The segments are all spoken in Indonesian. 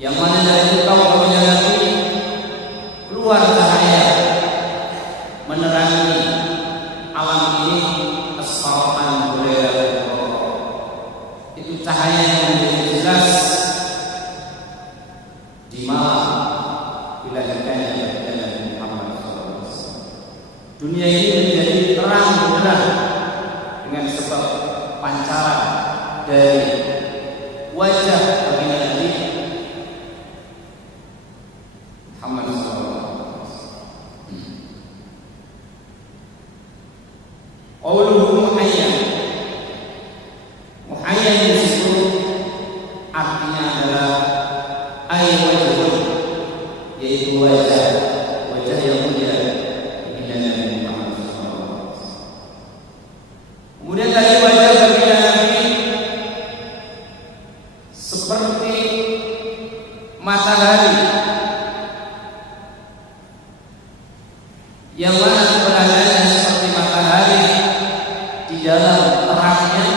yang mana dari engkau apabila Nabi keluar cahaya menerangi alam ini, asfa'an boleh itu cahaya yang menjadi jelas di malam dilahirkannya Nabi Muhammad SAW. Dunia ini menjadi terang benderang dengan sebab pancaran dari wajah baginda Nabi Muhammad SAW. Qauluhu muhayyan, muhayyan di situ artinya adalah wajhun, yaitu wajah yang mulia baginda Nabi Muhammad SAW. Kemudian dari wajah baginda Nabi seperti matahari yang mana keberadaannya seperti matahari di dalam terangnya,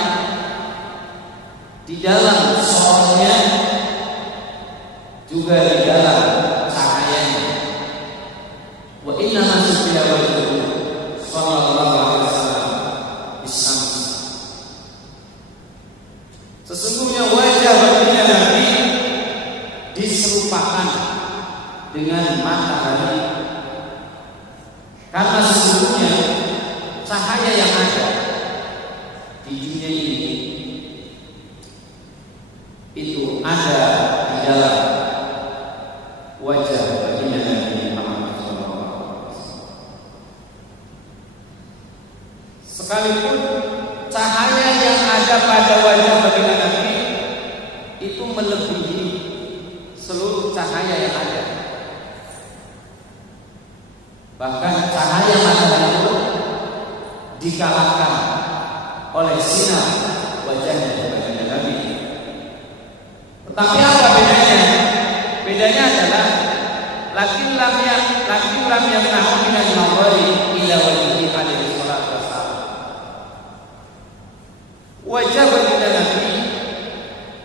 di dalam sorotnya, juga di dalam cahayanya. Wa inna ma sufiya wajhuhu sallallahu alaihi wasallam bisams. Sesungguhnya wajah baginda Nabi diserupakan dengan matahari, karena sesungguhnya cahaya yang ada di dunia ini itu ada di dalam wajah baginda Nabi Muhammad SAW. Sekalipun cahaya yang ada pada wajah baginda Nabi itu melebihi seluruh cahaya yang ada. Bahkan cahaya matahari itu dikalahkan oleh sinar wajahnya baginda Nabi. Tetapi apa bedanya? Bedanya adalah lakin lam yamnahu min al-nawari ila wajhi alaihi salatu wassalam. Wajah baginda Nabi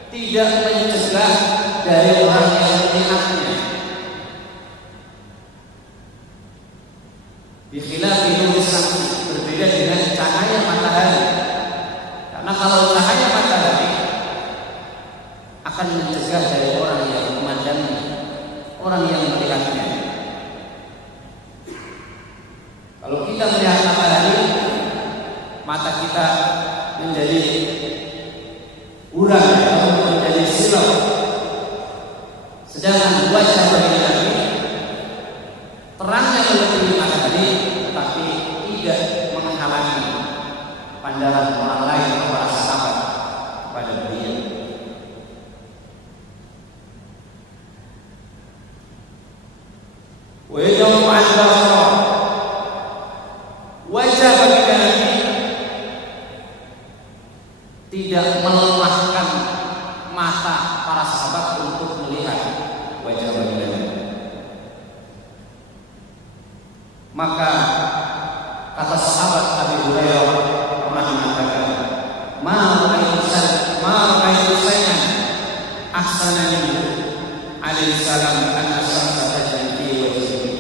tidak mencegah dari orang yang melihatnya. Bikhilafi nuri syamsi, berbeda dengan cahaya matahari. Karena kalau cahaya matahari akan mencegah dari orang yang memandangnya, orang yang melihatnya. Kalau kita melihat matahari, mata kita menjadi buram atau menjadi silau. Sedangkan wajah baginda Nabi terangnya melebihi matahari, tetapi tidak menghalangi pandangan orang lain atau para sahabat kepada beliau. Wajah baginda Nabi tidak melemahkan mata para sahabat untuk melihat wajah baginda Nabi. Maka kata sahabat Abu Hurairah pernah mengatakan, ma ra'aitu shay'an ahsana minhu alaihi salam an asyamsa tajri fi wajhihi.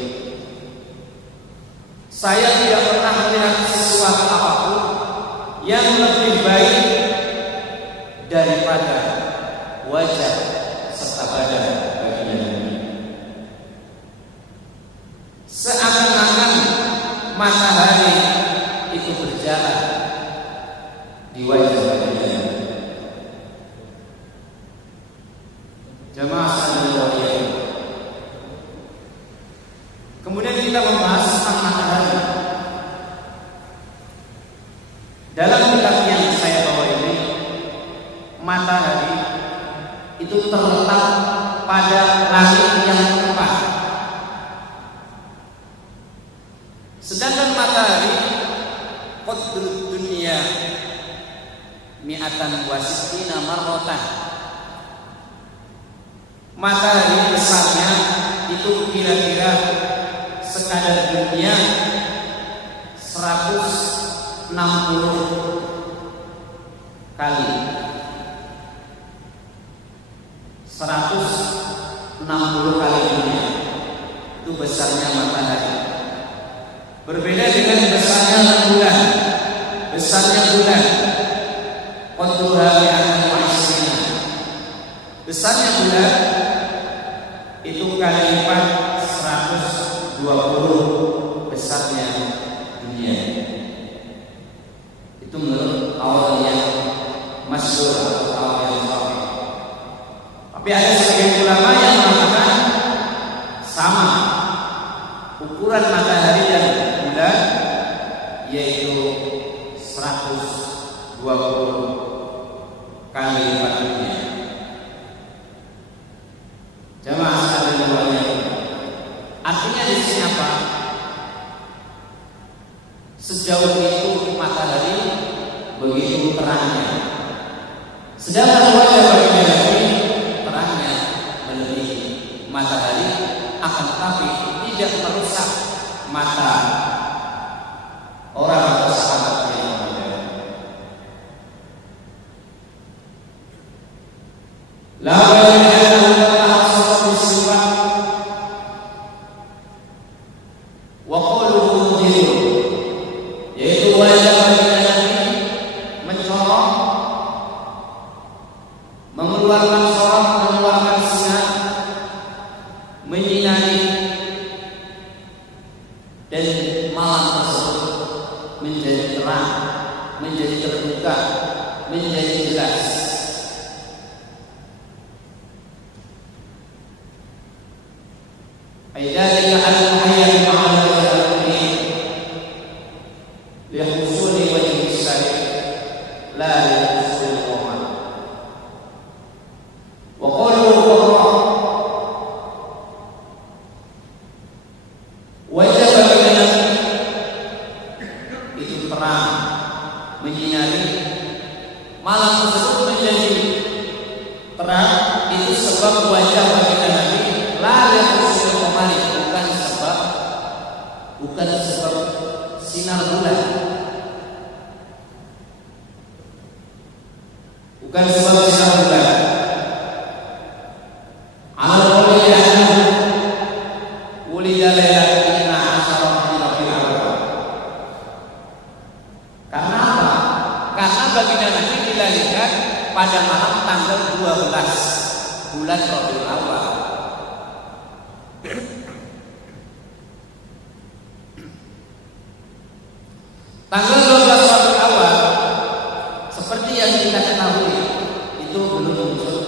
Saya tidak pernah melihat sesuatu apapun yang lebih baik daripada wajah serta badan baginda Nabi. Seakan-akan matahari itu berjalan di wajah baginda Nabi. Jamaah sekalian, kemudian kita membahas tentang matahari. Dalam kitab yang saya bawa ini, matahari itu terletak pada langit yang tepat. Sedangkan matahari qadrud dunya mi'atan wa sittina marratan. Matahari besarnya itu kira-kira sekadar dunia 160 kali. 160 60 kali dunia. Itu besarnya matahari. Berbeda dengan besarnya bulan. Besarnya bulan qadruha mi'atan wa ishrina. Besarnya bulan itu kali lipat 120 besarnya dunia. Itu menurut awal yang masyhur atau awal yang sahih. Tapi ada sebagian ulama yang mengatakan sama ukuran matahari dan bulan, yaitu 120 kali lipat dunia. Jamaah sekalian yang artinya di sini apa? Sejauh itu matahari begitu terangnya. Sedangkan wajah bagi Nabi terangnya melebihi matahari, akan tetapi tidak merusak mata orang atau sahabatnya yang ada. Yaitu wajah bagi Nabi mencorong, mengeluarkan sorot, mengeluarkan sinar, menyinari, dan malam tersebut menjadi terang, menjadi terbuka, menjadi jelas. Aidalika al-muhayyan ma'al al-muhayyan lihusuli wajhi syarif la lihusuli qawman. Wa qawluhu qawman wajah bagi Nabi itu terang, menyinari, malam tersebut menjadi terang. Itu sebab wajah bagi Nabi la lihusuli qawman, bukan sebab sinar bulan, bukan sebab sinar bulan. Amal qawli annahu wulida lailatan inna asyara min Rabiul Awwal. Karena apa? Karena baginda Nabi dilahirkan pada malam tanggal 12 bulan Rabiul Awwal. Tanggal 12 Rabiul Awal, seperti yang kita ketahui, itu belum muncul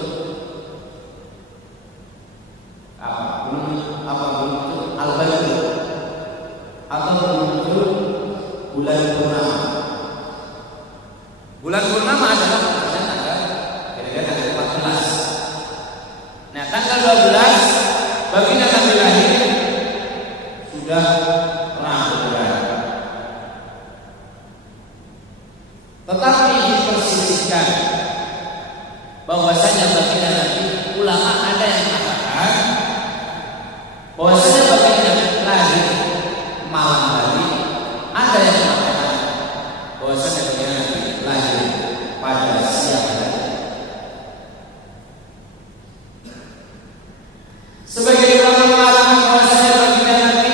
belum muncul al-badr atau belum muncul bulan purnama. Bulan purnama adalah tanggal kira-kira tanggal 14. Nah, tanggal 12 baginda Nabi lahir sudah terang bulan. Tetapi dipersisihkan bahwasanya baginda Nabi, ulama ada yang mengatakan bahwasanya baginda Nabi lahir malam hari, ada yang mengatakan bahwasanya baginda Nabi lahir pada siang hari. Sebagian ulama mengatakan bahwasanya baginda Nabi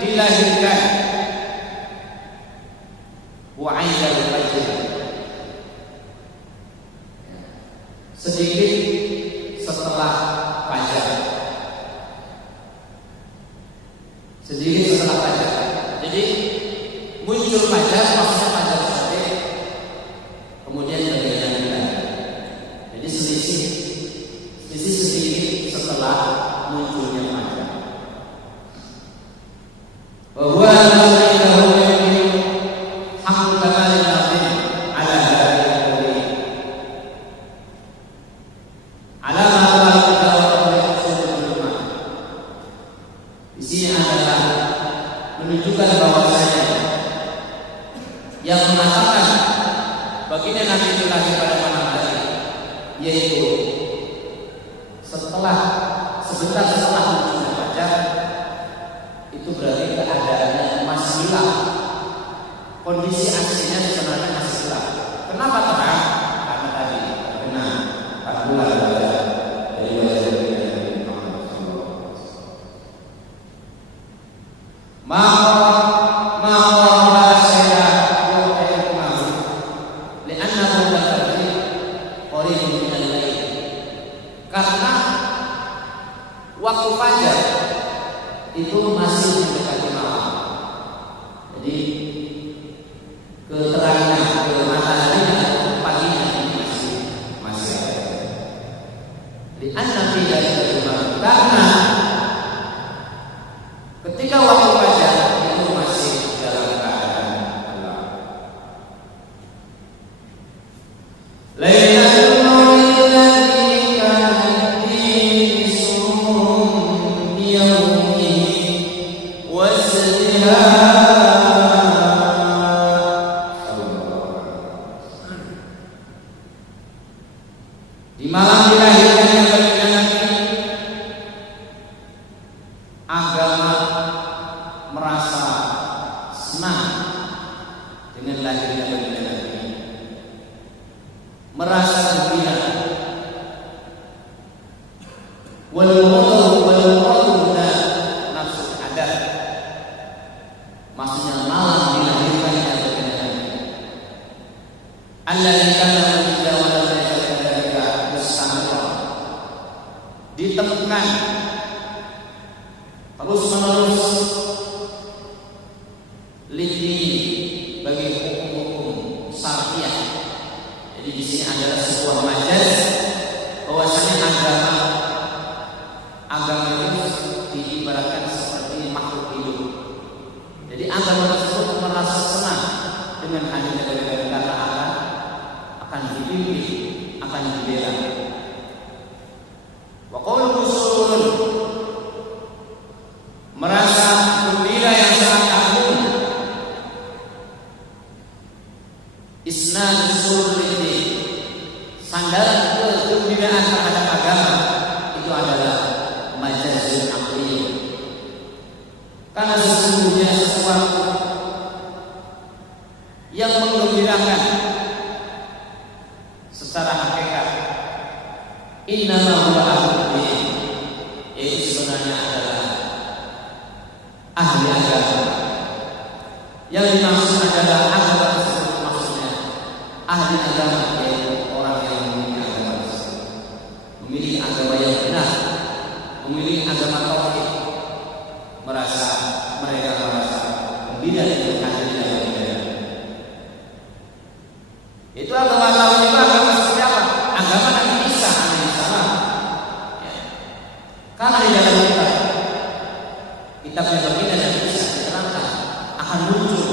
dilahirkan wa'idal fajr, sedikit setelah fajar, sedikit setelah fajar. Jadi muncul fajar, maksudnya fajar sore, kemudian baginda Nabi lahir. Jadi selisih sedikit setelah munculnya fajar. Bahwa menunjukkan bahwasanya yang mengatakan baginda Nabi itu lahir pada malam hari, yaitu sebentar setelah munculnya fajar, itu berarti keadaannya masih gelap. Kondisi aslinya sebenarnya masih gelap. Kenapa terang? Karena tadi terkena pantulan dari wajah Nabi Muhammad. waktu fajar itu masih mendekati malam. Jadi keterangan ke matahari atau paginya ini masih ada. Di an-nabi dari karena ketika waktu fajar itu masih dalam keadaan gelap. Lailatul maulid allati kanat fi sum yawmi wasliha. Di malam dilahirkannya baginda Nabi, agama merasa senang dengan lahirnya baginda Nabi, merasa gembira. Wal muradu nafsu adat, maksudnya malam dilahirkannya baginda Nabi. Alladzi kana ditemukan terus menerus lidi bagi hukum-hukum syariah. Jadi di sini adalah sebuah majaz bahwasanya agama itu diibaratkan seperti makhluk hidup. Jadi agama tersebut merasa senang dengan hadirnya dari karena akan dipimpin, akan dibela. Wa qauluhu surun, merasa gembira yang sangat agung. Isnad surri, sandaran kegembiraan terhadap agama itu adalah majazul aqli. Karena sesungguhnya sesuatu yang menggembirakan secara hakikat innama huwa ahlul din, yaitu sebenarnya adalah ahli agama. Yang dimaksud adalah agama tersebut, maksudnya ahli agama, yaitu orang yang memiliki agama tersebut, memiliki agama yang benar, memiliki agama tauhid. Mereka merasa gembira dengan hadirnya baginda. Itu agama tauhid itu agama seperti apa? Agama Nabi Isa alaihissalam. Karena di dalam kitabnya baginda Nabi Isa diterangkan akan muncul,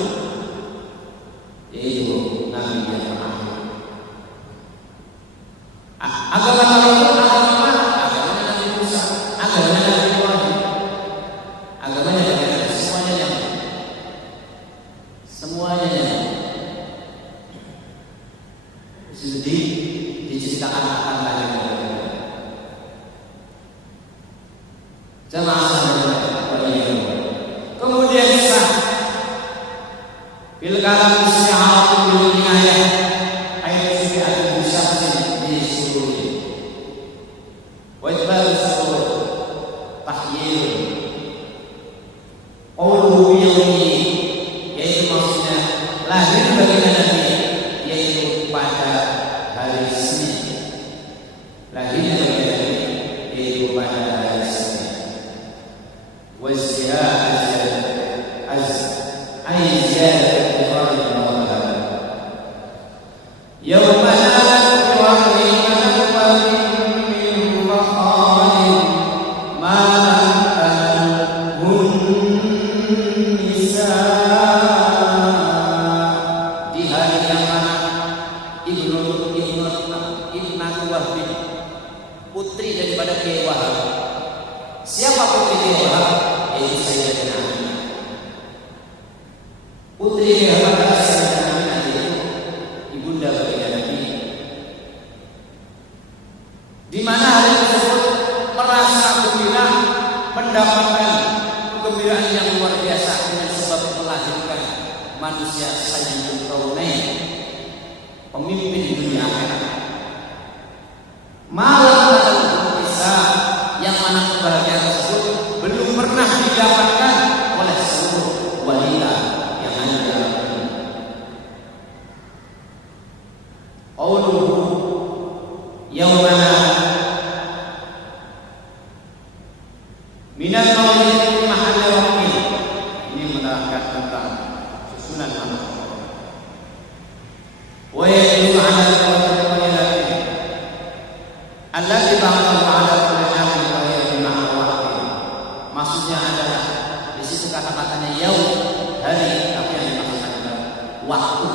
yaitu Nabi yang terakhir. Agama tauhid itu agama mana? Agama Nabi Musa, agama Nabi Ibrahim, agamanya baginda, semuanya sudah diceritakan akan lahirnya baginda. Jamaah kemudian sah bil kalam isti'aratu bil inayah ayat subi'atu bisyamsin di sururi wa itbaru surur tahyil qawluhu yawmi, yaitu maksudnya lahir baginda Nabi yaitu pada hari Senin. Lahirnya baginda Nabi yaitu pada hari Senin. Putri daripada Kiai Wahab. Siapa putri Kiai Wahab? Yaitu Sayyidatina Aminah. Putri Kiai Wahab adalah Sayyidatina Aminah, yaitu ibunda baginda Nabi. Di mana hari tersebut merasa gembira, mendapatkan kegembiraan yang luar biasa dengan sebab melahirkan manusia Sayyidul Kaunain, pemimpin di dunia akhirat. Malam Isa yang mana kebahagiaan tersebut belum pernah didapatkan oleh seluruh wanita yang ada dalam dunia. Qauluhu yaumana minal maulidi mahalla waqti. Ini menerangkan tentang susunan manusia. Wa yadullu ala al-qadri allati ba'athahu ala kulli amin wa yadullu ala waqti. Maksudnya adalah di situ kata-katanya yaum, hari, tapi yang dimaksudkan adalah waktu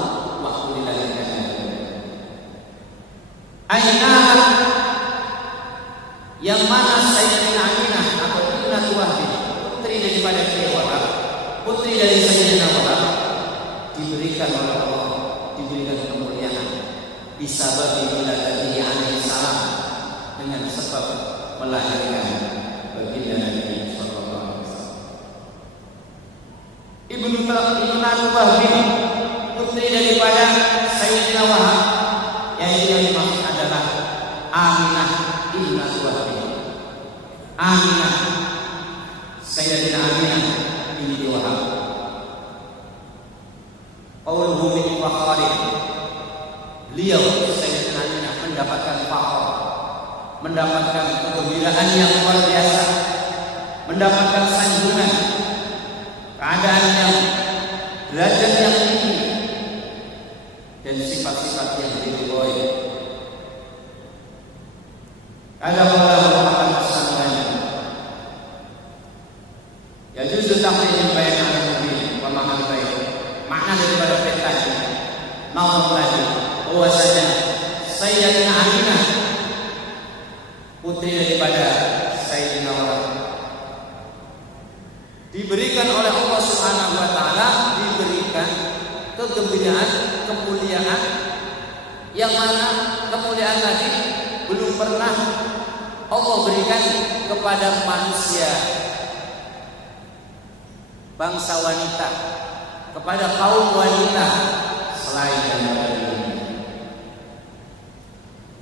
dilahirkan. Aina yang mana Sayyidatina Aminah atau Ibnatu Wahb, putri daripada Wahab, putri dari Sayyidina Wahab, diberikan oleh Allah, diberikan kemuliaan bisa bagi wiladati alaihi salam, dengan sebab melahirkan baginda Nabi sallallahu alaihi wasallam. Ibnatu Wahb, putri daripada Sayyidina Wahab, yaitu yang dimaksud adalah Aminah Ibnatu Wahb. Aminah, Sayyidatina Aminah binti Wahab. Qauluhu min fakhari. Beliau Sayyidatina Aminah mendapatkan fakhr, mendapatkan kegembiraan yang luar biasa, mendapatkan sanjungan, keadaan yang derajat yang tinggi, dan sifat-sifat yang diridhoi. Ada orang akan pesannya. Ya justru takdir baik al-mubin pemahaman baik. Makna daripada perintah naum tadi bahwasanya Sayyidatina Aminah putri daripada Sayyidina Wahab diberikan oleh Allah Subhanahu wa taala, diberikan kegembiraan, kemuliaan yang mana kemuliaan tadi belum pernah Allah berikan kepada manusia, bangsa wanita, kepada kaum wanita selain daripada dirinya.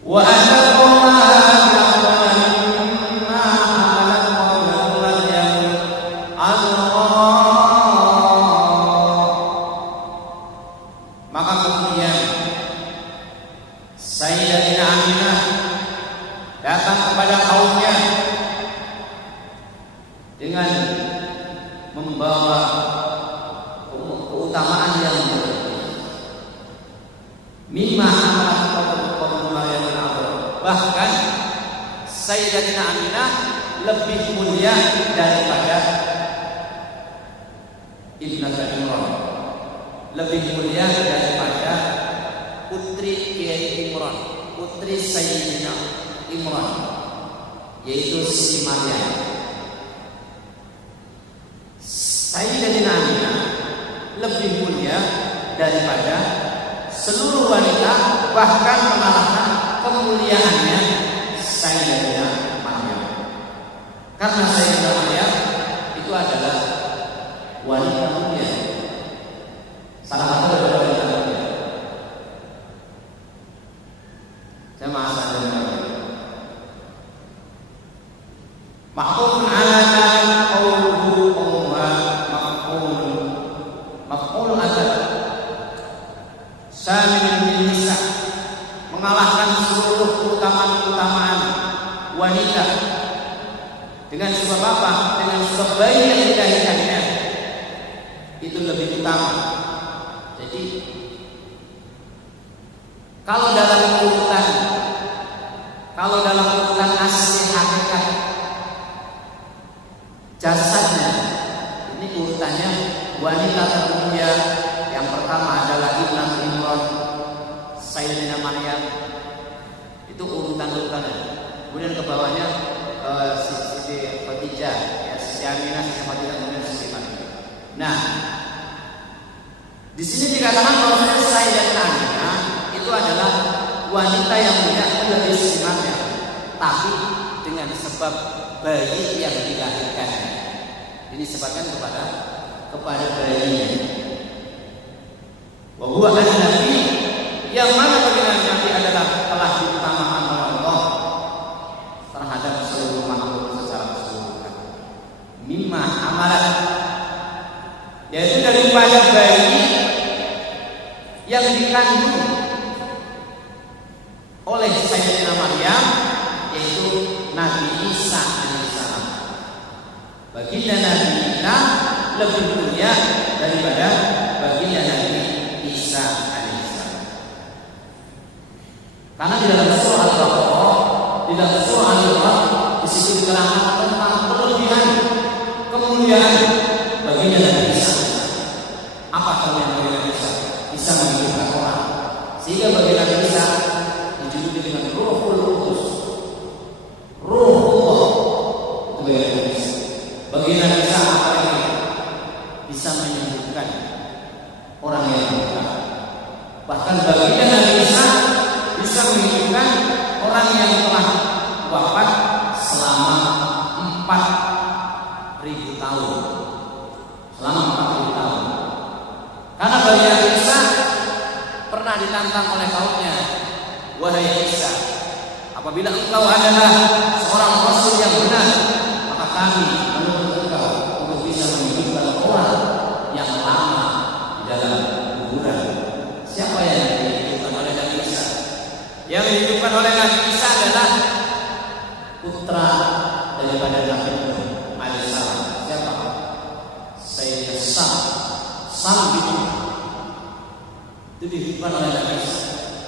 Wa maka kemudian Sayyidatina Aminah datang kepada kaumnya dengan membawa keutamaan yang mimma bahkan Sayyidatina Aminah lebih mulia daripada Ibnatu Imran, lebih mulia daripada putri Kiai Imran, putri Sayyidina Imran, yaitu Siti Maryam. Sayyidatina Aminah lebih mulia daripada seluruh wanita, bahkan mengalahkan kemuliaannya Sayyidatina Maryam. Karena Sayyidatina Maryam itu adalah wanita mulia, salah satu dari wanita mulia. Saya maaf saja. Ma'qul ala qawluhu umma maf'ul azal samin bin nisa, mengalahkan seluruh keutamaan wanita. Dengan sebab apa? Dengan sebab bayi yang dilahirkannya itu lebih utama. Jadi kalau dalam urutan asli hakikat jasadnya, ini urutannya wanita termulia yang pertama adalah Ibnatu Imran, Sayyidatina Maryam. Itu urutan-urutannya. Kemudian ke bawahnya Siti Khadijah, ya, Siti Aminah, Siti Khadijah, kemudian Siti Maryam. Nah, di sini dikatakan bahwa Sayyidatina Aminah itu adalah wanita yang mulia lebih Siti Maryam, tapi dengan sebab bayi yang dilahirkan. Ini disebutkan kepada bayinya. Wa huwa an-nabi, yang mana baginda Nabi adalah telah diutamakan oleh Allah terhadap seluruh makhluk secara keseluruhan. Mimma amalan, yaitu daripada bayi yang dikandung oleh Sayyidatina Maryam, yaitu Nabi Isa alaihissalam. baginda Nabi kita lebih mulia daripada baginda Nabi Isa alaihissalam. Karena di dalam surah Al-Baqarah, di dalam surah Al-Imran, di situ diterangkan tentang kelebihan kemuliaan baginda Nabi Isa. Apa kelebihan baginda Nabi Isa? Bisa menghidupkan orang, sehingga baginda Nabi Isa dijuluki dengan Ruhul Qudus, Ruhullah. Itu baginda Nabi Isa. Baginda Nabi Isa apa yang bisa menyembuhkan orang yang luka. Bahkan baginda Nabi Isa bisa menyembuhkan orang yang telah wafat selama 4.000 tahun. Selama 4.000 tahun. Karena baginda Nabi Isa pernah ditantang oleh kaumnya, wahai Isa, apabila engkau adalah seorang rasul yang benar, maka kami menuntut engkau untuk bisa menghidupkan orang yang lama di dalam kuburan. Siapa yang dihidupkan oleh Nabi Isa? Yang dihidupkan oleh Nabi Isa adalah putra daripada Nabi Nuh alaihissalam. Siapa? Sayyidina Sam itu dihidupkan oleh Nabi Isa.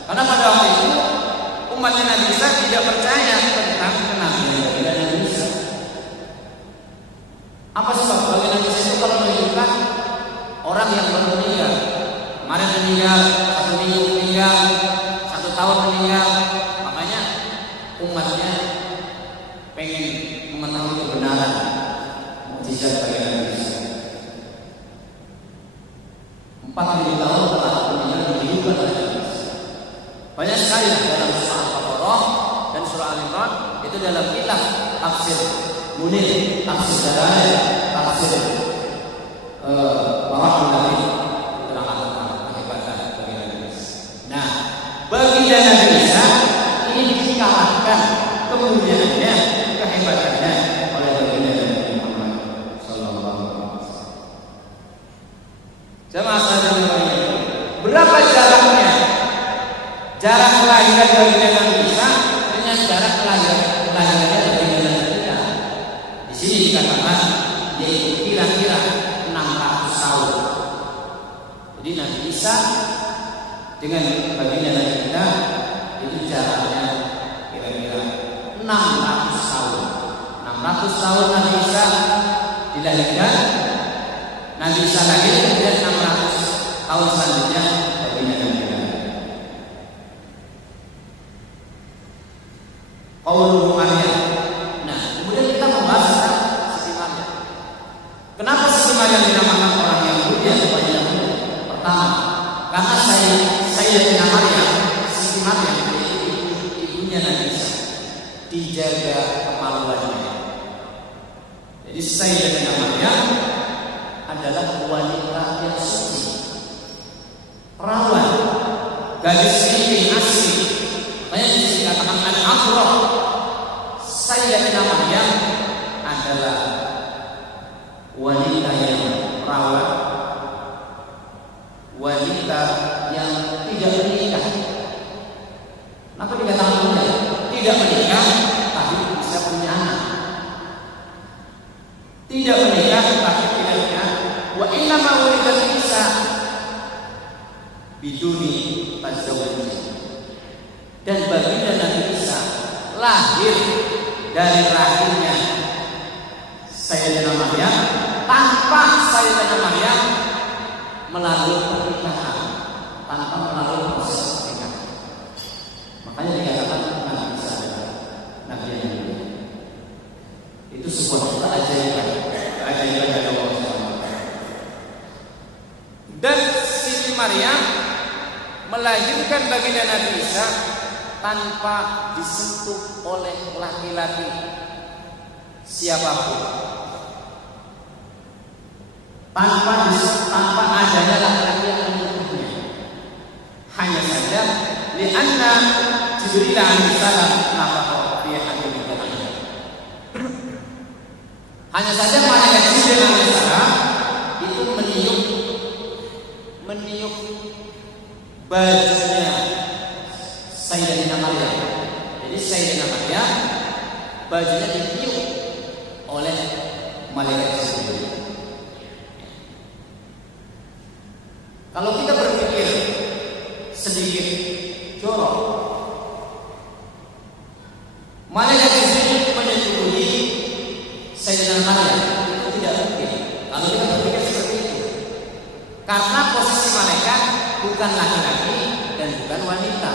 Karena pada waktu itu umatnya Nabi Isa tidak percaya tentang kenabian Nabi Isa. Apa sebab? Bagi Nabi Isa itu kalau menunjukkan orang yang baru meninggal, kemarin meninggal, 1 minggu meninggal, 1 tahun meninggal, makanya umatnya pengen mengetahui kebenaran mukjizat bagi Nabi Isa. 4.000 tahun telah meninggal dihidupkan oleh Nabi Isa. Banyak sekali dalam surah Al-Baqarah dan surah Al-Imran, itu dalam kitab tafsir Munir, tafsir Jalalain, tafsir Bawah Nabi, terangkan tentang kehebatan baginda Nabi Isa. Nah, baginda Nabi Isa ini dikalahkan kemuliaannya, kehebatannya oleh baginda Nabi Muhammad sallallahu alaihi wasallam. Jamaah sekalian, berapa jaraknya? Jarak kelahiran baginda Nabi Isa dengan jarak kelahirannya baginda Nabi kita. Di sini dikatakan yaitu kira-kira 600 tahun. Jadi Nabi Isa dengan baginda Nabi kita itu jaraknya kira-kira 600 tahun. 600 tahun Nabi Isa dilahirkan, Nabi Isa lahir, kemudian 600 tahun selanjutnya baginda Nabi kita. Qauluhu Maryam. Nah, kemudian kita membahas tentang Siti Maryam. Kenapa Siti Maryam dinamakan orang yang mulia supaya tidak mulia? Pertama, karena Sayyidatina Maryam, Siti Maryam, ibunya Nabi Isa, dijaga kemaluannya. Jadi Sayyidatina Maryam adalah wanita yang suci, perawan, gadis ini asli. Makanya dikatakan al-Afrah. Sayyidatina Maryam adalah wanita yang perawan, wanita yang tidak menikah. Kenapa dikatakan mulia? Tidak menikah tapi bisa punya anak. Tidak menikah tapi tidak punya anak. Wa inna ma wulida Isa biduni tazawwuj. Dan baginda Nabi Isa lahir dari rahimnya Sayyidatina Maryam tanpa Sayyidatina Maryam melalui pernikahan, tanpa melalui proses pernikahan. Makanya dikatakan Nabi Isa adalah Nabi yang mulia. Itu sebuah keajaiban dari Allah SWT. Dan Siti Maryam melahirkan baginda Nabi Isa tanpa disentuh oleh laki-laki siapapun, tanpa adanya laki-laki yang menyentuhnya. Hanya saja lianna Jibril alaihissalam nafakah fi hadil baginda. Hanya saja malaikat Jibril alaihissalam itu meniup bajunya Sayyidatina Maryam. Jadi Sayyidatina Maryam bajunya ditiup oleh malaikat Sayyidatina Maryam itu tidak mungkin. Kalau kita berpikir seperti itu, karena posisi malaikat bukan laki-laki dan bukan wanita.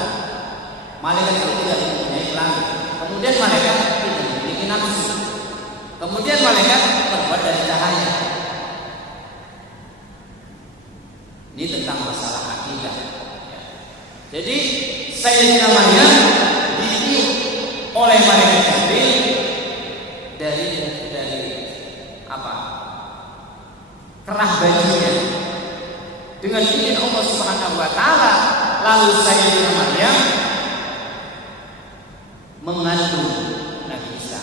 Malaikat itu tidak mempunyai kelamin. Kemudian malaikat tidak memiliki nafsu. Kemudian malaikat terbuat dari cahaya. Ini tentang masalah akidah. Jadi Sayyidatina Maryam ditiup oleh malaikat Jibril dari apa? Kerah bajunya. Dengan izin Allah Subhanahu wa taala, lalu Sayyidatina Maryam mengandung Nabi Isa.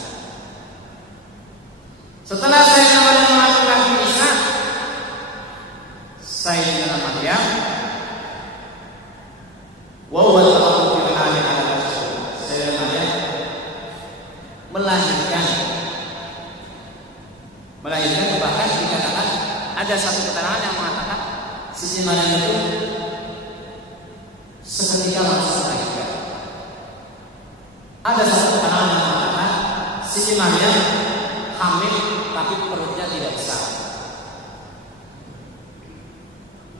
Setelah Sayyidatina Maryam mengandung Nabi Isa, Sayyidatina Maryam Sayyidatina Maryam melahirkan, bahkan dikatakan ada satu keterangan yang mengatakan Siti Maryam itu seketika langsung melahirkan. Ada satu keterangan yang mengatakan Siti Maryam hamil tapi perutnya tidak besar.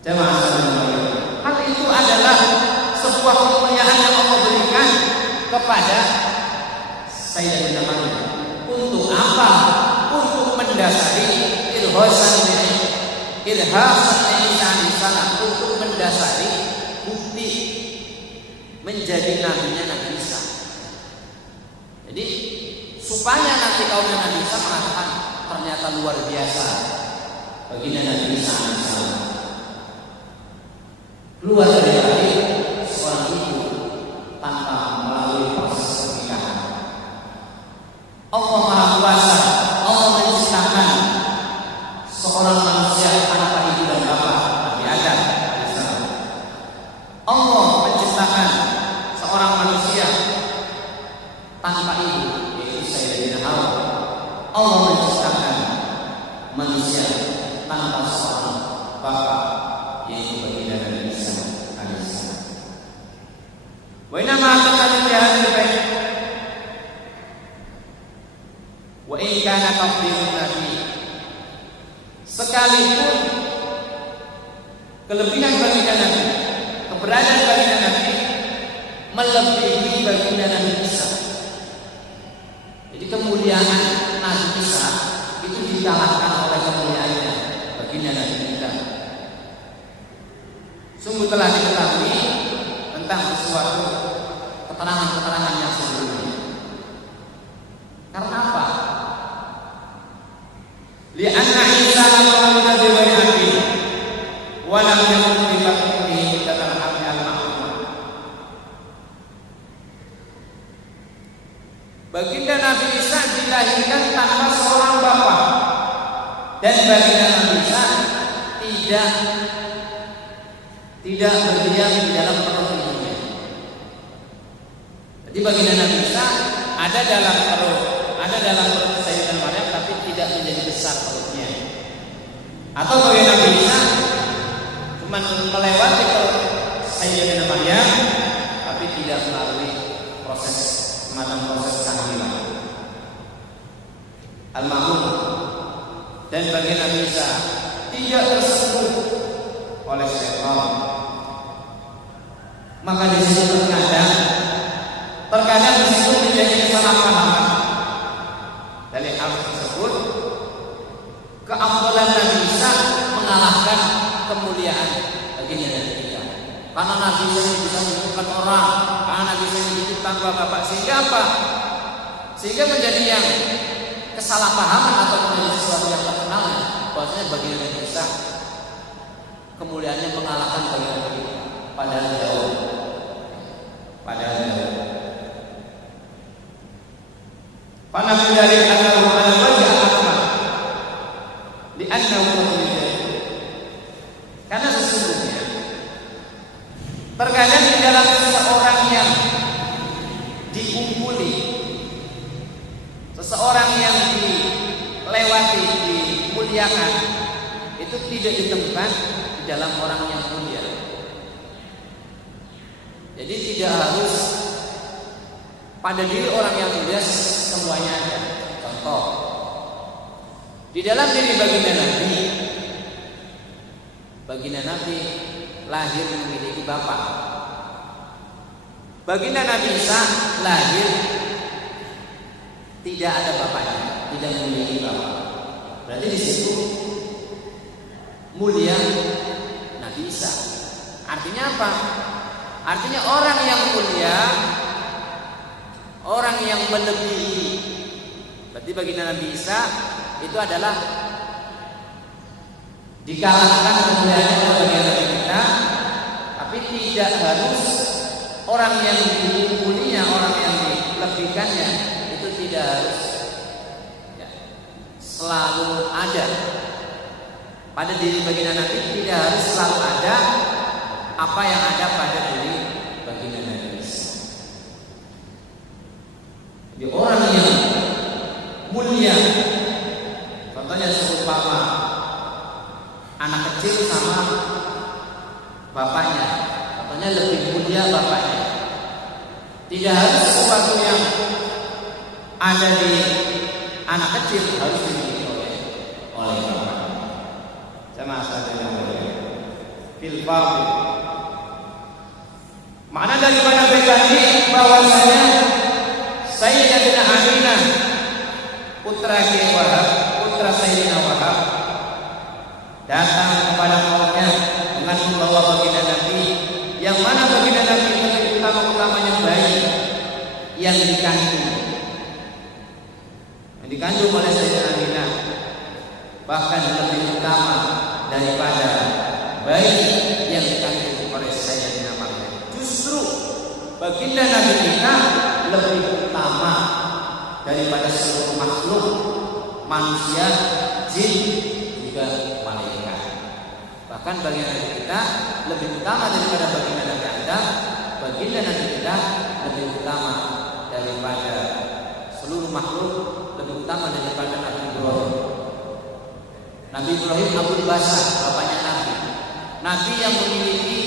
Jemaah sekalian, hal itu adalah sebuah kemuliaan yang Allah berikan kepada Sayyidatina Maryam. Untuk apa? Untuk mendasari untuk mendasari bukti menjadi nabinya Nabi Isa. Jadi supaya nanti kaumnya Nabi Isa mengatakan ternyata luar biasa baginda Nabi Isa alaihissalam. Luar dari seorang ibu tanpa melalui proses pernikahan. Allah Maha Kuasa, Allah menciptakan seorang manusia tanpa ibu dan bapak, Nabi Adam alaihissalam. Allah menciptakan seorang manusia tanpa ibu, yaitu Sayyidatina Hawa. Allah menciptakan manusia tanpa seorang bapak, yaitu baginda Nabi Isa alaihissalam. Wa inna ma'atakal bihadil bait wa in kana tafdilun nabi, sekalipun kelebihan baginda Nabi, keberadaan baginda Nabi melebihi baginda Nabi Isa. Jadi kemuliaan Nabi Isa itu dikalahkan oleh kemuliaannya baginda Nabi kita. Sungguh telah diketahui tentang sesuatu keterangan-keterangan yang sebelumnya. Karena apa? Li'anna Isa mawlida bi wajhi wa lam yakun bi batnihi dalam hati al-ma'mur. Baginda Nabi Isa dilahirkan tanpa seorang bapa, dan baginda Nabi Isa tidak berdiam di dalam perut ibunya. Jadi baginda Nabi Isa ada dalam perut Sayyidatina Maryam, tapi tidak menjadi besar perutnya. Atau baginda Nabi Isa cuma melewati perut Sayyidatina Maryam, tapi tidak melalui proses kehamilan. Al-Ma'mun. Dan baginda Nabi Isa tidak tersentuh oleh syaitan. Maka di situ terkadang di situ menjadi kesalahpahaman. Dari hal tersebut, keafdalan Nabi Isa mengalahkan kemuliaan baginda Nabi kita. Karena Nabi Isa bisa menyembuhkan orang, karena Nabi Isa hidup tanpa bapak, sehingga apa? Sehingga menjadi yang kesalahpahaman atau menjadi sesuatu yang terkenal, bahwasanya baginda Nabi Isa kemuliaannya mengalahkan baginda Nabi kita. Padahal jauh. Fanafi dari annahu ala wajh al-akmal li'annahu mujahid. Karena sesungguhnya terkadang di dalam seseorang yang diumpuli, seseorang yang dilewati, dimuliakan, itu tidak ditemukan di dalam orang yang mulia. Jadi tidak harus pada diri orang yang mulia semuanya ada. Contoh, Di dalam diri baginda Nabi lahir memiliki bapak. Baginda Nabi Isa lahir tidak ada bapaknya, tidak memiliki bapak. Berarti di situ mulia Nabi Isa. Artinya apa? Artinya orang yang mulia, orang yang melebihi. Berarti baginda Nabi Isa itu adalah dikalahkan kemuliaan oleh baginda Nabi kita, tapi tidak harus orang yang dimulinya, orang yang dilebihkannya itu tidak harus ya, selalu ada pada diri baginda Nabi. Tidak harus selalu ada apa yang ada pada diri baginda Nabi Isa. Jadi orang yang mulia, contohnya seumpama anak kecil sama bapaknya, contohnya lebih mulia bapaknya. Tidak harus sesuatu yang ada di anak kecil harus dimiliki oleh bapaknya. Sama saja yang filbab. Makna daripada bait ini bahwasanya Sayyidatina Aminah putra Ki Wahab, putra Sayyidina Wahab datang kepada kaumnya dengan membawa baginda Nabi, yang mana baginda Nabi itu utama-utamanya bayi yang dikandung oleh Sayyidatina Aminah, bahkan lebih utama daripada bayi yang dikandung oleh Sayyidatina Maryam. Justru baginda Nabi kita lebih utama daripada seluruh makhluk, manusia, jin, juga malaikat. Bahkan baginda Nabi kita lebih utama daripada baginda Nabi Adam. Baginda Nabi kita lebih utama daripada seluruh makhluk, lebih utama daripada Nabi Ibrahim. Nabi Ibrahim Abul Basar, bapaknya Nabi. Nabi yang memiliki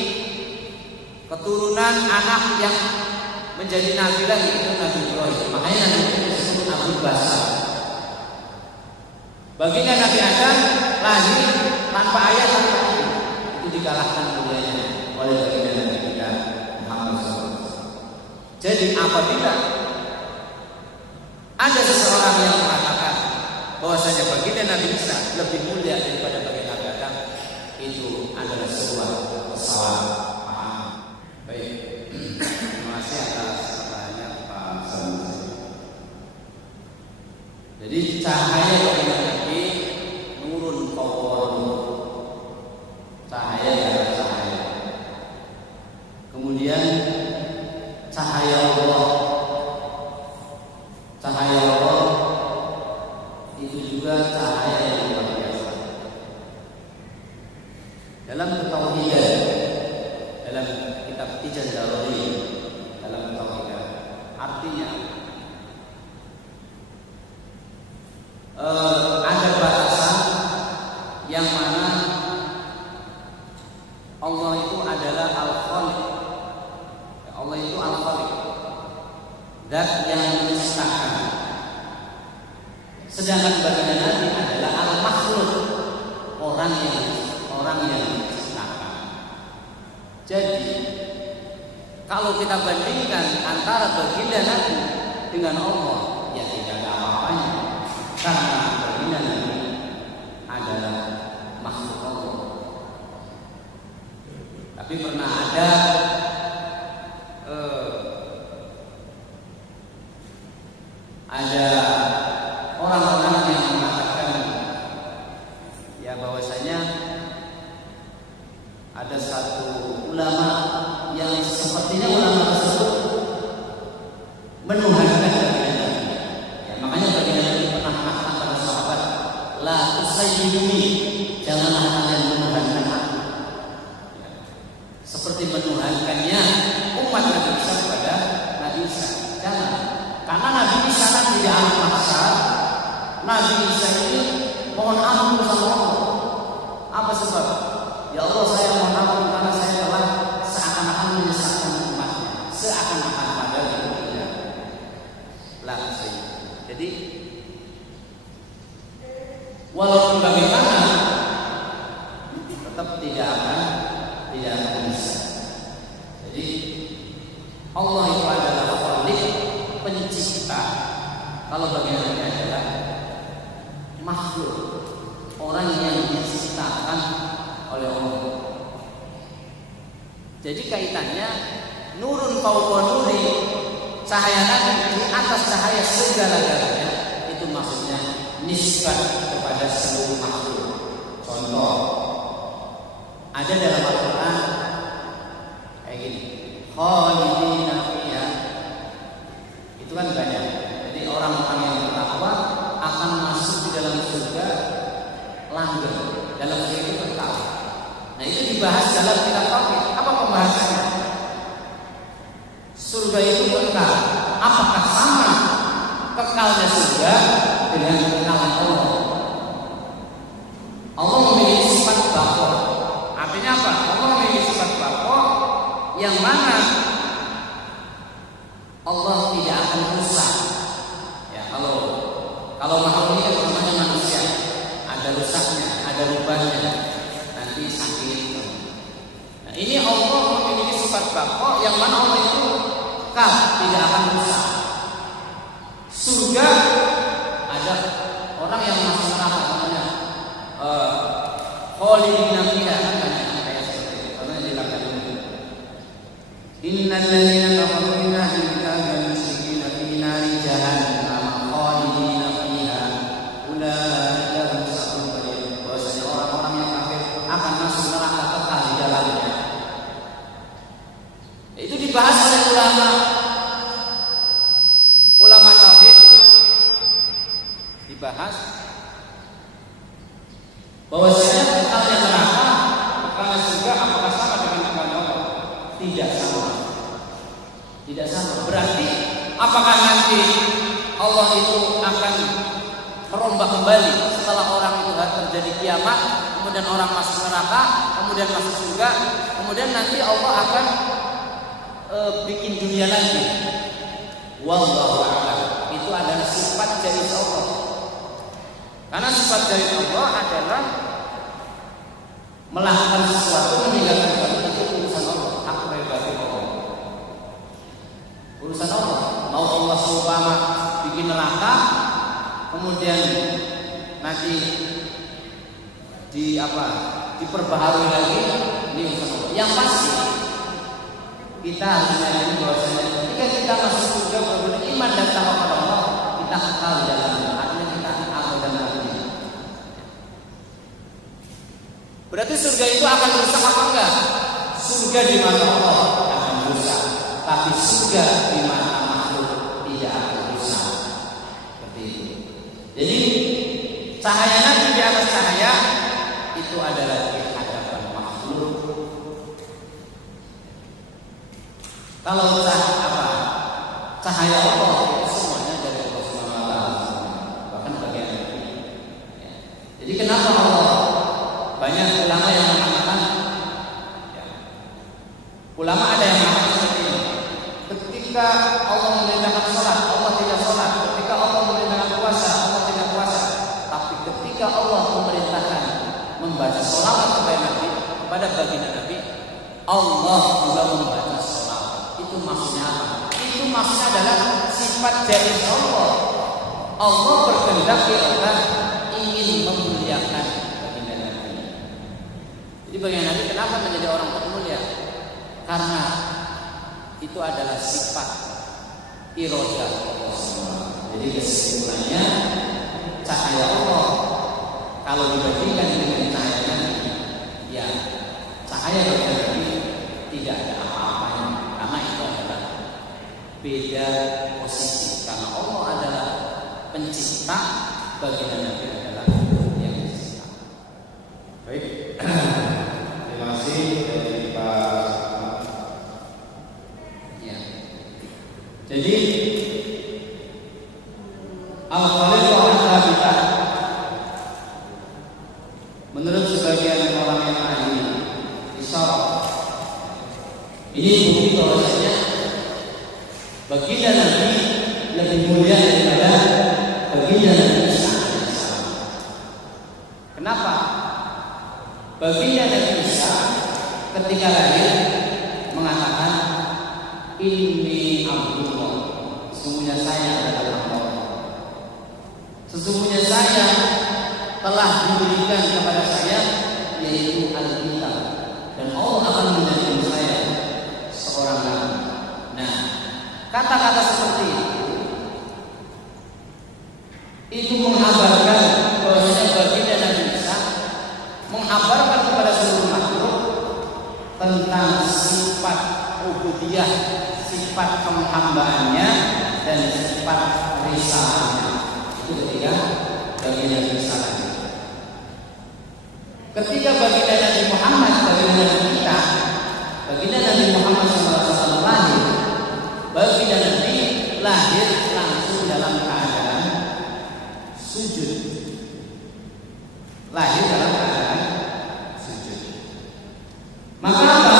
keturunan anak yang menjadi nabi lagi, itu Nabi Ibrahim. Makanya Nabi Ibrahim disebut Abul Basar. Baginda Nabi Adam lahir tanpa ayah, tanpa ibu, itu dikalahkan mulianya oleh baginda Nabi kita Muhammad SAW. Jadi apabila ada seseorang yang mengatakan bahwasanya baginda Nabi Isa lebih mulia daripada baginda Nabi Adam, itu adalah sebuah kesalahan paham. Baik, terima kasih atas pertanyaannya Pak Samusi. Jadi cahaya baginda Nabi nurun fawqa nur, cahaya adalah cahaya. Kemudian cahaya Allah, itu juga cahaya yang luar biasa. Dalam ketauhidan, dalam kitab Ijaz Daruri, dalam ketauhidan, artinya ada batasan yang mana Allah itu adalah Al-Khaliq. Allah itu Al-Khaliq, zat yang menciptakan. Sedangkan baginda Nabi adalah Al-Makhluk, orang yang menciptakan. Jadi kalau kita bandingkan antara baginda Nabi dengan Allah, ya tidak ada apa-apanya, karena baginda Nabi adalah makhluk Allah. Tapi pernah ada orang-orang yang mengatakan ya bahwasanya ada satu ulama yang sepertinya ulama tersebut menuhankan baginda Nabi. Ya, makanya baginda Nabi pernah mengatakan pada sahabat, la tusayyiduni, janganlah kalian menuhankan aku. Ya, seperti menuhankannya umat Nabi Isa kepada Nabi Isa. Jangan. Karena Nabi Isa kan tidak anak maksa. Nabi Isa ini mohon ampun sama Allah. Apa sebab? Ya Allah, saya mohon ampun karena saya telah seakan-akan menyesatkan umatnya. Seakan-akan, padahal itu tidak. Langsung. Jadi Walaupun bagaimana tetap tidak akan bisa. Jadi Allah itu adalah Khalik, pencipta. Kalau bagaimana adalah makhluk, orang yang diciptakan oleh Allah. Jadi kaitannya nurun fauqa nuri, cahaya Nabi di atas cahaya segala-galanya, itu maksudnya nisbat kepada seluruh makhluk. Contoh, ada dalam Al-Quran kayak gini, khalidina fiha. Itu kan banyak. Jadi orang-orang yang bertakwa akan masuk di dalam surga langgeng, dalam surga itu kekal. Nah, itu dibahas dalam kitab tauhid. Apa pembahasannya? Surga itu kekal. Apakah sama kekalnya surga dengan kekalan Allah? Allah memiliki sifat baqa. Artinya apa? Allah memiliki sifat baqa yang mana Allah tidak akan rusak. Ya, kalau makhluk ini kan namanya manusia, ada rusaknya, ada rubahnya, nanti sakit. Nah, ini Allah memiliki sifat baqa yang mana Allah itu kekal, tidak akan rusak. Surga ada orang yang masuk neraka namanya khalidina fiha, kayak seperti itu. Karena dilakukan ini. Innal ladzina kafaru min ahli kitabi wal musyrikina fi nari jahannam khalidina fiha ulaika hum ashabul jahim. Bahwasanya orang-orang yang kafir akan masuk neraka kekal di dalamnya. Itu dibahas oleh ulama tauhid, dibahas bahwasanya kekalnya neraka, kekalnya surga apakah sama dengan kekalnya Allah? Tidak sama. Berarti apakah nanti Allah itu akan merombak kembali setelah orang itu terjadi kiamat, kemudian orang masuk neraka, kemudian masuk surga, kemudian nanti Allah akan bikin dunia lagi? Wallahu a'lam. Itu adalah sifat dari Allah. Karena sifat dari Allah adalah melakukan sesuatu, meninggalkan sesuatu, itu urusan Allah, hak prerogatif Allah. Urusan Allah. Mau Allah seumpama bikin neraka, kemudian nanti diperbaharui lagi, ini urusan Allah. Yang pasti kita harus menyadari bahwasanya ketika kita masuk surga beriman dan takwa kepada Allah, kita kekal di dalamnya. Artinya kita akan dan nantinya. Berarti surga itu akan rusak apa enggak? Surga di mata Allah akan rusak, tapi surga di mata makhluk tidak akan rusak. Seperti itu. Jadi cahaya Nabi di atas cahaya itu adalah di hadapan makhluk. Kalau cahaya Allah itu semuanya dari Allah Subhanahu wa taala, bahkan bagian Nabi. Ya. Jadi kenapa Allah, banyak ulama yang mengatakan, ulama ada yang mengatakan seperti ini. Ketika Allah memerintahkan sholat, Allah tidak sholat. Ketika Allah memerintahkan puasa, Allah tidak puasa. Tapi ketika Allah memerintahkan membaca sholawat kepada Nabi, kepada baginda Nabi, Allah juga membaca sholawat. Itu maksudnya apa? Itu maksudnya adalah sifat dari Allah. Allah berkehendak Allah ingin memuliakan baginda Nabi. Jadi baginda Nabi kenapa menjadi orang termulia? Karena itu adalah sifat iradah Allah. Jadi kesimpulannya, cahaya Allah kalau dibandingkan dengan cahaya Nabi, ya cahaya baginda Nabi tidak ada apa-apanya. Karena itu adalah beda posisi. Karena Allah adalah pencipta, baginda Nabi adalah yang mencipta. Baik, terima kasih dari Pak. Ya. Jadi al-Khaliq al-Habitat menurut sebagian orang yang ahli isyarat, ini bukti bahwasanya baginda Nabi lebih mulia daripada baginda Nabi Isa. Kenapa? Baginda Nabi Isa ketika lahir mengatakan, Inni Abdullah, sesungguhnya saya adalah Allah. Sesungguhnya saya telah diberikan kepada saya yaitu Alkitab, dan Allah akan menjadikan saya seorang nabi. Nah, kata-kata seperti itu menghabarkan bahwasanya baginda Nabi Isa menghabarkan kepada seluruh makhluk tentang sifat ubudiyah, sifat penghambaannya dan sifat risalahnya. Itu ketika baginda Nabi Isa. Ketika baginda Nabi Muhammad, baginda Nabi kita, baginda Nabi Muhammad SAW lahir, baginda Nabi lahir langsung dalam keadaan sujud. Lahir dalam keadaan sujud. Maka apa?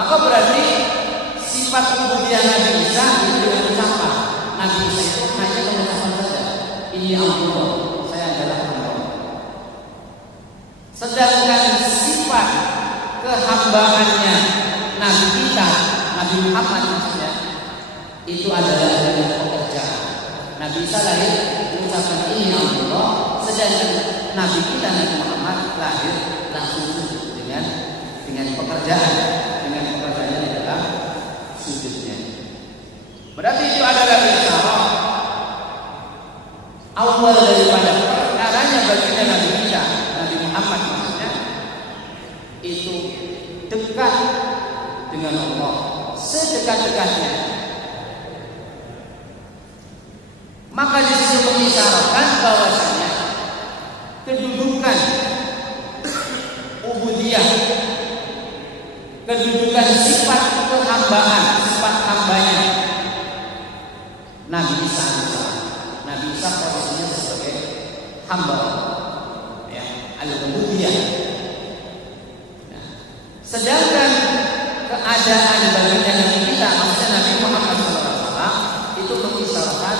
Maka berarti sifat ubudiyah Nabi Isa itu dengan ucapan. Nabi Isa itu hanya mengucapkan saja, Ini Allah, saya adalah Allah. Sedangkan sifat kehambaannya Nabi kita, Nabi Muhammad maksudnya, itu adalah dengan pekerjaan. Nabi Isa lahir mengucapkan Ini Allah, sedangkan Nabi kita Nabi Muhammad lahir langsung sujud dengan pekerjaannya adalah sujudnya. Berarti itu adalah isyarat awal daripada perkaranya baginda Nabi kita Nabi Muhammad maksudnya itu dekat dengan Allah, sedekat-dekatnya. Maka di sini mengisyaratkan bahwasanya kedudukan ubudiyah, kedudukan sifat kehambaan, sifat hambanya Nabi Isa. Nabi Isa posisinya sebagai hamba, ya, al-ubudiyah. Nah, sedangkan keadaan baginda Nabi kita, maksudnya Nabi Muhammad SAW, itu mengisyaratkan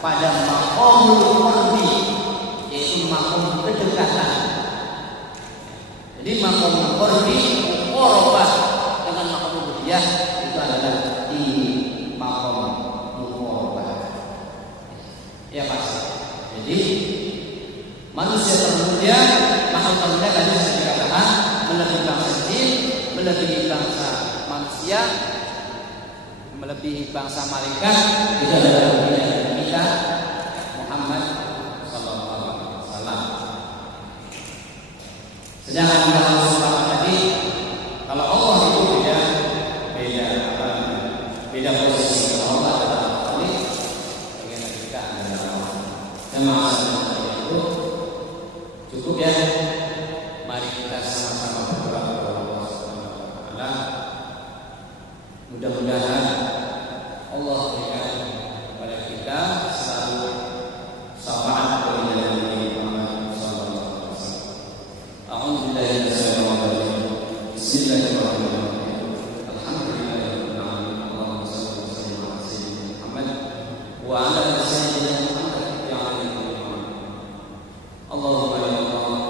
pada maqamul qurbi, yaitu maqam kedekatan. Jadi maqamul qurbi muqarabah dengan maqam ubudiyah itu adalah di maqam muqarabah. Ya Pak. Jadi manusia termulia, makhluk termulia tadi sudah dikatakan melebihi bangsa jin, melebihi bangsa manusia, melebihi bangsa malaikat, itu adalah baginda kita Muhammad sallallahu alaihi wasallam. Sedangkan kalau sama tadi, kalau Allah itu beda posisi. Kalau Allah adalah Khalik, baginda kita adalah Allah. Dan maksudnya itu cukup ya. Mari kita sama-sama berdoa kepada Allah Subhanahu wa taala. Mudah-mudahan Allah berikan kepada kita selalu syafaat kepada Nabi Muhammad sallallahu alaihi wasallam. A'udzubillahi minasyaitonir rajim. Bismillahirrahmanirrahim. Alhamdulillahirabbil alamin. Allahumma shalli wa sallim ala sayyidina Muhammad wa ala ali sayyidina Muhammad ya alaihi wa Allahumma ya Allah,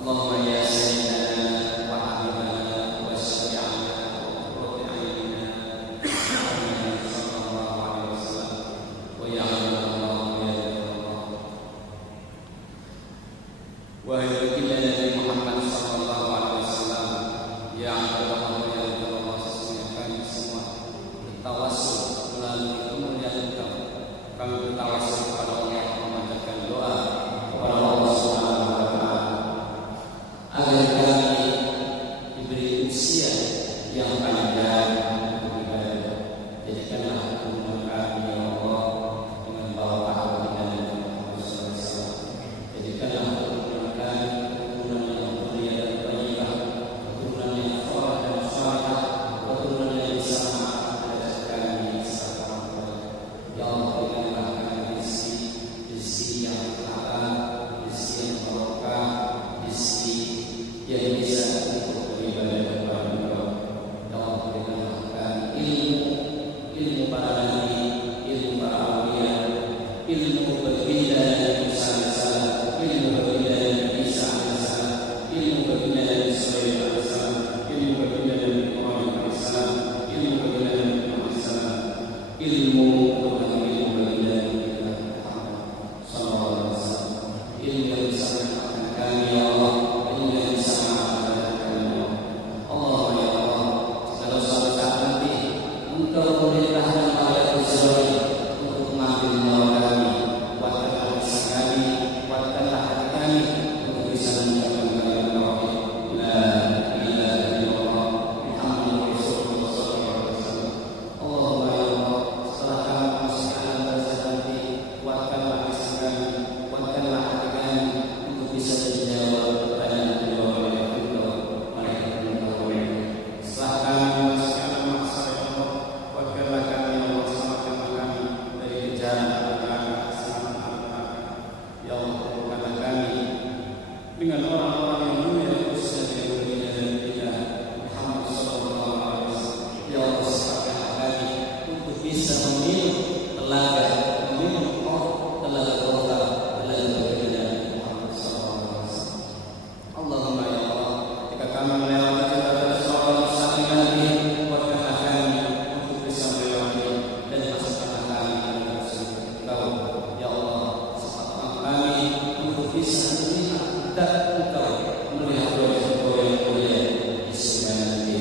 Allahumma ya sayyidina wa habibana wa syafi'ana wa qurrata a'yunina Muhammad sallallahu alaihi wasallam wa ya Allah ya Allah. Wahai baginda Nabi Muhammad sallallahu alaihi wasallam, ya Allah ya Allah, sesungguhnya kami semua bertawassul melalui kemuliaan Engkau. Kami bertawassul kepada Allah, memanjatkan doa kepada Allah Subhanahu wa taala agar kami diberi usia yang panjang untuk ibadah. Jadikanlah umur kami ya Allah dengan bawa baginda Nabi Muhammad sallallahu alaihi wasallam. Jadikanlah umur kami dengan orang-orang yang mulia khususnya di dunia dan kita Muhammad sallallahu alaihi wasallam. Ya Allah, sempatkan kami untuk bisa meminum telaga, meminum telaga kota, telaga baginda Muhammad sallallahu alaihi wasallam. Allahumma ya Allah, Jika kami melewati jalan sholat saling lagi, kuatkanlah kami untuk bisa melewati dan masukkanlah kami ke dalam surga Engkau. Ya Allah, sempatkan kami untuk bisa melihat dan Engkau, melihat wajah Engkau yang mulia di surga nanti.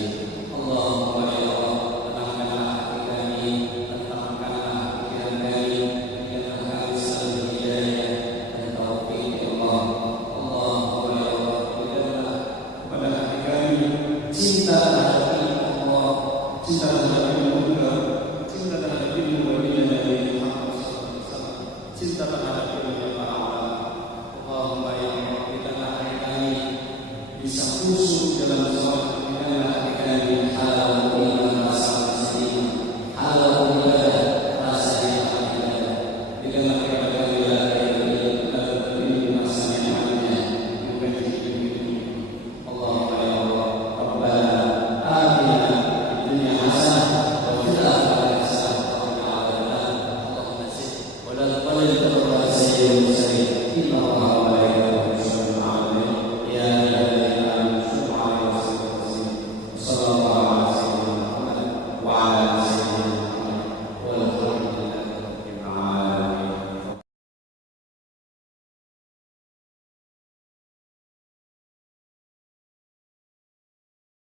Allahumma ya Allah, tenangkanlah hati kami, tenangkanlah pikiran kami, biarlah kami selalu hidayah dan taufik ya Allah. Allahumma ya Allah, berikanlah pada hati kami cinta terhadap ilmu Allah, cinta terhadap ilmu Engkau, cinta terhadap ilmu baginda Nabi Muhammad sallallahu alaihi wasallam, cinta terhadap ilmu yang para ulama. Allahumma ya Allah, berikanlah hati kami Bisa khusyuk dalam sholat, berikanlah hati kami halal iman rasa muslim, halal ibadah rasa ibadah, berikanlah kepada